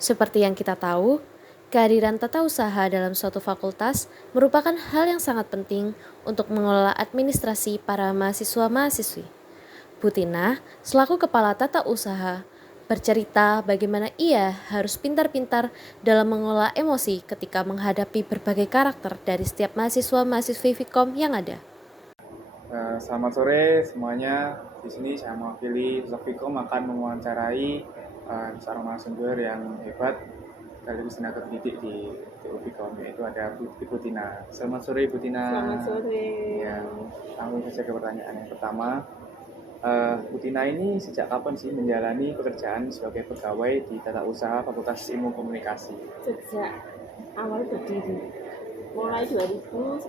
Seperti yang kita tahu, kehadiran tata usaha dalam suatu fakultas merupakan hal yang sangat penting untuk mengelola administrasi para mahasiswa-mahasiswi. Butina, selaku kepala tata usaha, bercerita bagaimana ia harus pintar-pintar dalam mengelola emosi ketika menghadapi berbagai karakter dari setiap mahasiswa-mahasiswi Vkom yang ada. Selamat sore semuanya. Di sini saya mewakili Vkom akan mewawancarai seorang narasumber yang hebat sekaligus tenaga pendidik di Vkom, yaitu ada Ibu Tina. Selamat sore Ibu Tina. Selamat sore. Ya, langsung saja ke pertanyaan yang pertama. Bu Tina ini sejak kapan sih menjalani pekerjaan sebagai pegawai di Tata Usaha Fakultas Ilmu Komunikasi? Sejak awal berdiri, mulai 2010.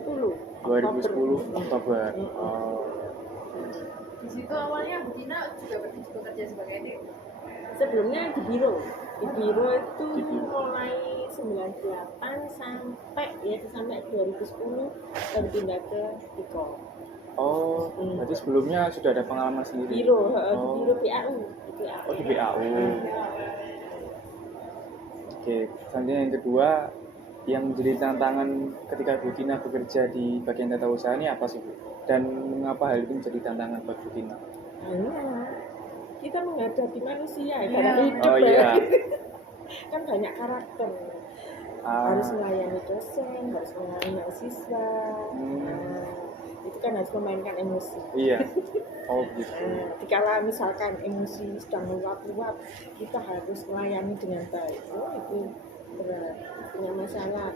2010 Oktober. Di situ awalnya Bu Tina juga bekerja sebagai adik. Sebelumnya di biro itu Di biro. mulai 98 sampai 2010 baru pindah ke Vkom. Oh, berarti sebelumnya sudah ada pengalaman sendiri? Di biro PAU. Oh, di BAU. Oke, selanjutnya yang kedua, yang menjadi tantangan ketika Bu Tina bekerja di bagian tata usaha ini apa sih, Bu? Dan mengapa hal itu menjadi tantangan buat Bu Tina? Kita menghadapi manusia dalam hidup. Oh iya. Kan banyak karakter. Harus melayani dosen, harus melayani mahasiswa. Itu kan harus memainkan emosi. Iya. Oh gitu. Dikala misalkan emosi sedang meluap-luap, kita harus melayani dengan baik. Oh itu berat. Punya masalah,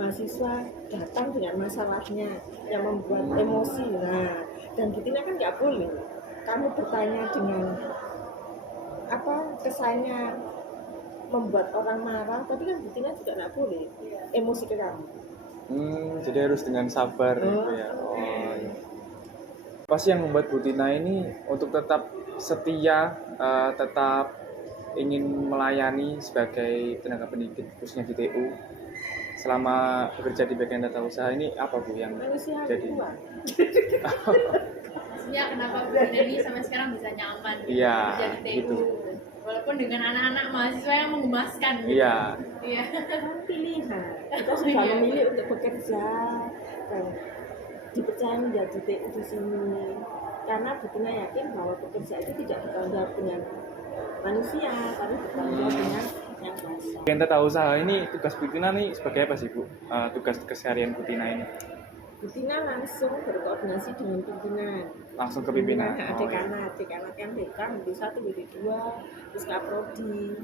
mahasiswa datang dengan masalahnya yang membuat emosi. Nah, dan Bu Tina kan nggak boleh. Kamu bertanya dengan kesannya membuat orang marah, tapi kan Bu Tina juga nggak boleh emosi ke kamu. Jadi harus dengan sabar gitu ya. Oh, iya. Apa sih yang membuat Bu Tina ini untuk tetap setia, tetap ingin melayani sebagai tenaga pendidik khususnya di TU selama bekerja di bagian tata usaha ini, apa Bu yang Manusia jadi? kuat. Maksudnya kenapa Bu Tina ini sampai sekarang bisa nyaman Iya, jadi TU gitu. Walaupun dengan anak-anak mahasiswa yang menggemaskan gitu. Iya. Iya. Pilihan. Kita sudah memilih untuk bekerja dan dipercaya menjadi TU di sini. Karena Bu Tina yakin bahwa bekerja itu tidak bertanggung jawab dengan manusia, tapi bertanggung jawab dengan yang kuasa. Bagian tata usaha ini tugas Bu Tina nih sebagai apa sih Bu? Tugas keseharian Bu Tina ini? Bu Tina langsung berkoordinasi dengan pimpinan. Langsung ke pimpinan. Dekanat kan dekan, B1, BD2, terus Kaprodi.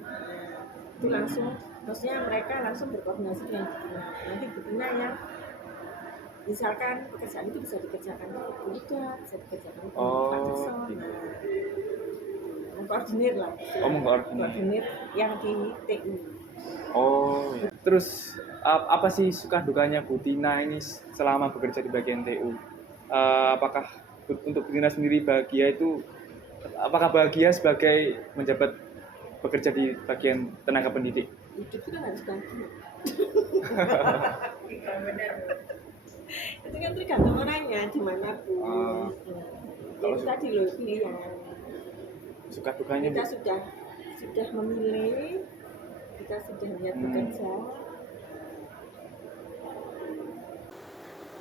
Itu langsung, maksudnya mereka langsung berkoordinasi dengan Bu Tina. Nanti Bu Tina yang misalkan pekerjaan itu bisa dikerjakan bisa dikerjakan Pak Jackson. Mengkoordinir lah. Mengkoordinir yang di TU. Oh, iya. Terus apa sih suka dukanya Bu Tina ini selama bekerja di bagian TU? Apakah untuk Bu Tina sendiri apakah bahagia sebagai menjabat bekerja di bagian tenaga pendidik? Hidup itu kan harus bahagia. Benar. Itu kan tergantung orangnya dimanapun. Itu tadi loh pilihan. Suka dukanya Kita sudah memilih, kita sudah niat bekerja.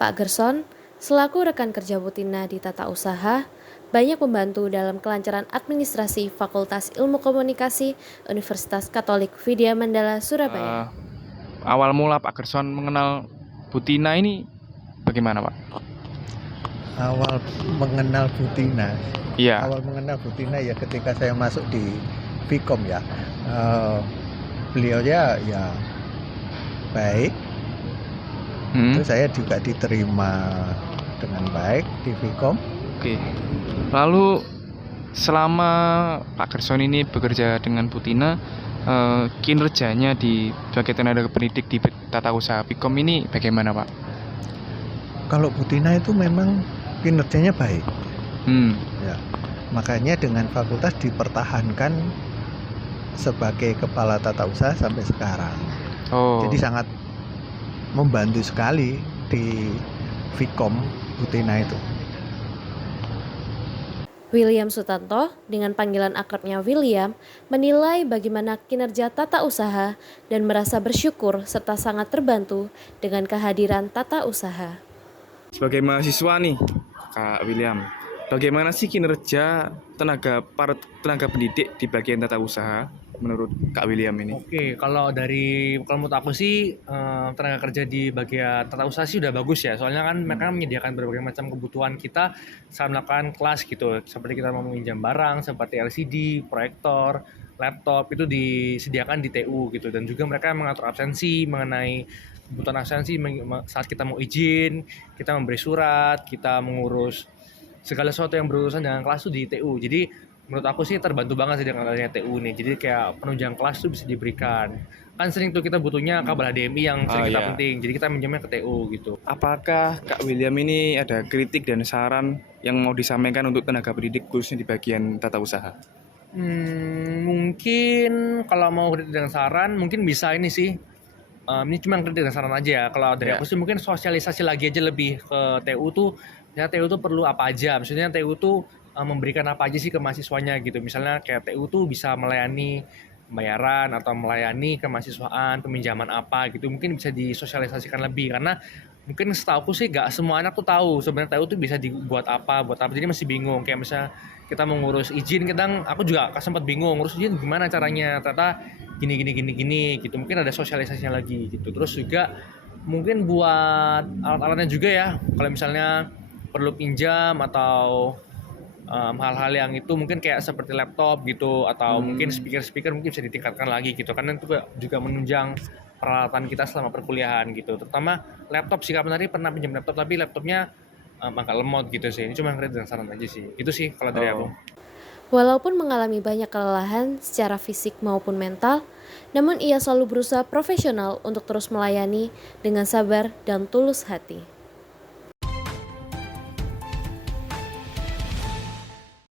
Pak Gerson, selaku rekan kerja Bu Tina di tata usaha, banyak membantu dalam kelancaran administrasi Fakultas Ilmu Komunikasi Universitas Katolik Widya Mandala, Surabaya. Awal mula Pak Gerson mengenal Bu Tina ini bagaimana, Pak? Awal mengenal Bu Tina. Iya. Awal mengenal Bu Tina ya ketika saya masuk di Vkom ya. Beliau ya baik. Terus saya juga diterima dengan baik di Vkom. Oke. Lalu selama Pak Gerson ini bekerja dengan Bu Tina, kinerjanya di sebagai tenaga pendidik di tata usaha Vkom ini bagaimana, Pak? Kalau Bu Tina itu memang kinerjanya baik. Ya. Makanya dengan fakultas dipertahankan sebagai kepala tata usaha sampai sekarang. Oh. Jadi sangat membantu sekali di Vkom Bu Tina itu. William Sutanto, dengan panggilan akrabnya William, menilai bagaimana kinerja tata usaha dan merasa bersyukur serta sangat terbantu dengan kehadiran tata usaha. Sebagai mahasiswa nih, Kak William, bagaimana sih kinerja para tenaga pendidik di bagian tata usaha menurut Kak William ini? Oke, kalau menurut aku sih tenaga kerja di bagian tata usaha sih udah bagus ya. Soalnya kan mereka menyediakan berbagai macam kebutuhan kita saat melakukan kelas gitu. Seperti kita mau meminjam barang seperti LCD, proyektor, laptop itu disediakan di TU gitu. Dan juga mereka mengatur absensi mengenai kebutuhan absensi saat kita mau izin, kita memberi surat, kita mengurus segala sesuatu yang berurusan dengan kelas itu di TU. Jadi menurut aku sih terbantu banget sih dengan adanya TU nih. Jadi kayak penunjang kelas tuh bisa diberikan. Kan sering tuh kita butuhnya kabel HDMI yang sering kita penting. Jadi kita minjamnya ke TU gitu. Apakah Kak William ini ada kritik dan saran yang mau disampaikan untuk tenaga pendidik khususnya di bagian tata usaha? Mungkin kalau mau kritik dan saran mungkin bisa ini sih. Ini cuma kritik dan saran aja ya. Kalau dari aku sih mungkin sosialisasi lagi aja lebih ke TU tuh. Ya TU tuh perlu apa aja. Maksudnya TU tuh memberikan apa aja sih ke mahasiswanya gitu. Misalnya kayak TU tuh bisa melayani pembayaran atau melayani kemahasiswaan, peminjaman apa gitu. Mungkin bisa disosialisasikan lebih karena mungkin setahu sih gak semua anak tuh tahu sebenarnya TU tuh bisa dibuat apa, buat apa. Jadi masih bingung. Kayak misalnya kita mau ngurus izin, aku juga sempat bingung ngurus izin gimana caranya. Ternyata gini gitu. Mungkin ada sosialisasinya lagi gitu. Terus juga mungkin buat alat-alatnya juga ya. Kalau misalnya perlu pinjam atau hal-hal yang itu mungkin kayak seperti laptop gitu atau mungkin speaker mungkin bisa ditingkatkan lagi gitu karena itu juga menunjang peralatan kita selama perkuliahan gitu. Terutama laptop sih, kapan tadi pernah pinjam laptop tapi laptopnya agak lemot gitu sih. Ini cuma kritik dan saran aja sih. Itu sih kalau dari aku. Walaupun mengalami banyak kelelahan secara fisik maupun mental, namun ia selalu berusaha profesional untuk terus melayani dengan sabar dan tulus hati.